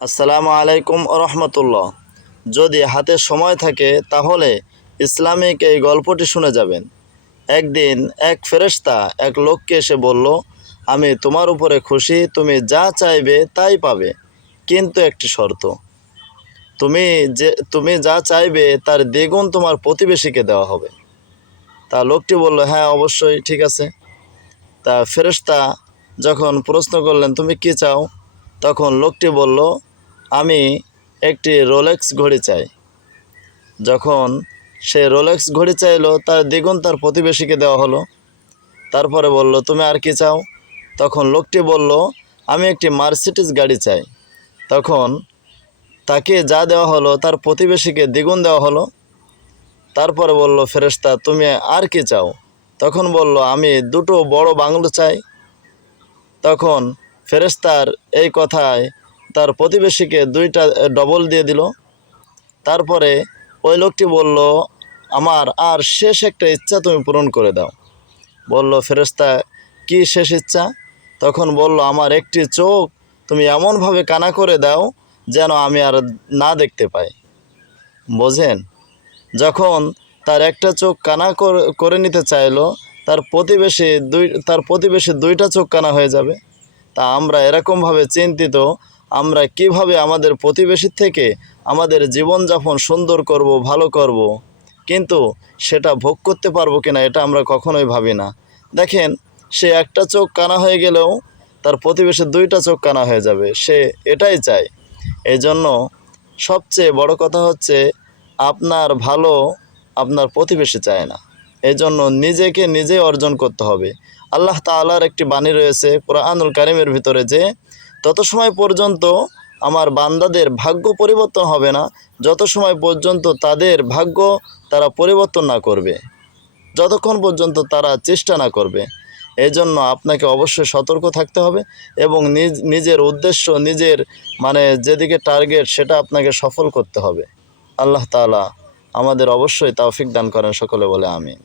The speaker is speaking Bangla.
আসসালামু আলাইকুম রহমতুল্লাহ। যদি হাতে সময় থাকে তাহলে ইসলামিক এই গল্পটি শুনে যাবেন। একদিন এক ফেরেশতা এক লোককে এসে বলল, আমি তোমার উপরে খুশি, তুমি যা চাইবে তাই পাবে, কিন্তু একটি শর্ত, তুমি যা চাইবে তার দ্বিগুণ তোমার প্রতিবেশীকে দেওয়া হবে। তা লোকটি বলল, হ্যাঁ অবশ্যই, ঠিক আছে। তা ফেরেশতা যখন প্রশ্ন করলেন, তুমি কি চাও? তখন লোকটি বলল, আমি একটি রোলেক্স ঘড়ি চাই। যখন সে রোলেক্স ঘড়ি চাইলো, তার দ্বিগুণ তার প্রতিবেশীকে দেওয়া হলো। তারপরে বলল, তুমি আর কি চাও? তখন লোকটি বলল, আমি একটি মার্সিডিজ গাড়ি চাই। তখন তাকে যা দেওয়া হলো তার প্রতিবেশীকে দ্বিগুণ দেওয়া হলো। তারপরে বলল ফেরেশতা, তুমি আর কি চাও? তখন বলল, আমি দুটো বড় বাংলো চাই। তখন ফেরেশতার এই কথায় তার প্রতিবেশীকে দুইটা ডবল দিয়ে দিল। তারপরে ওই লোকটি বলল, আমার আর শেষ একটা ইচ্ছা তুমি পূরণ করে দাও। বলল ফেরেশতা, কি শেষ ইচ্ছা? তখন বলল, আমার একটি চোখ তুমি এমনভাবে কানা করে দাও যেন আমি আর না দেখতে পাই। বোঝেন? যখন তার একটা চোখ কানা করে নিতে চাইলো, তার প্রতিবেশী দুইটা চোখ কানা হয়ে যাবে। তা আমরা এরকমভাবে চিন্তিত, আমরা কিভাবে আমাদের প্রতিবেশীর থেকে আমাদের জীবনযাপন সুন্দর করব, ভালো করব, কিন্তু সেটা ভোগ করতে পারবো কিনা এটা আমরা কখনোই ভাবি না। দেখেন, সে একটা চোখ কানা হয়ে গেলেও তার প্রতিবেশীর দুইটা চোখ কানা হয়ে যাবে, সে এটাই চায়। এই জন্য সবচেয়ে বড় কথা হচ্ছে, আপনার ভালো আপনার প্রতিবেশী চায় না। এই জন্য নিজেকে নিজেই অর্জন করতে হবে। আল্লাহ তাআলার একটি বাণী রয়েছে কোরআনুল কারীমের ভিতরে যে, তত সময় পর্যন্ত আমার বান্দাদের ভাগ্য পরিবর্তন হবে না যত সময় পর্যন্ত তাদের ভাগ্য তারা পরিবর্তন না করবে, যতক্ষণ পর্যন্ত তারা চেষ্টা না করবে। এই জন্য আপনাকে অবশ্যই সতর্ক থাকতে হবে এবং নিজের উদ্দেশ্য, নিজের যেদিকে টার্গেট, সেটা আপনাকে সফল করতে হবে। আল্লাহ তাআলা আমাদের অবশ্যই তৌফিক দান করেন, সকলে বলে আমিন।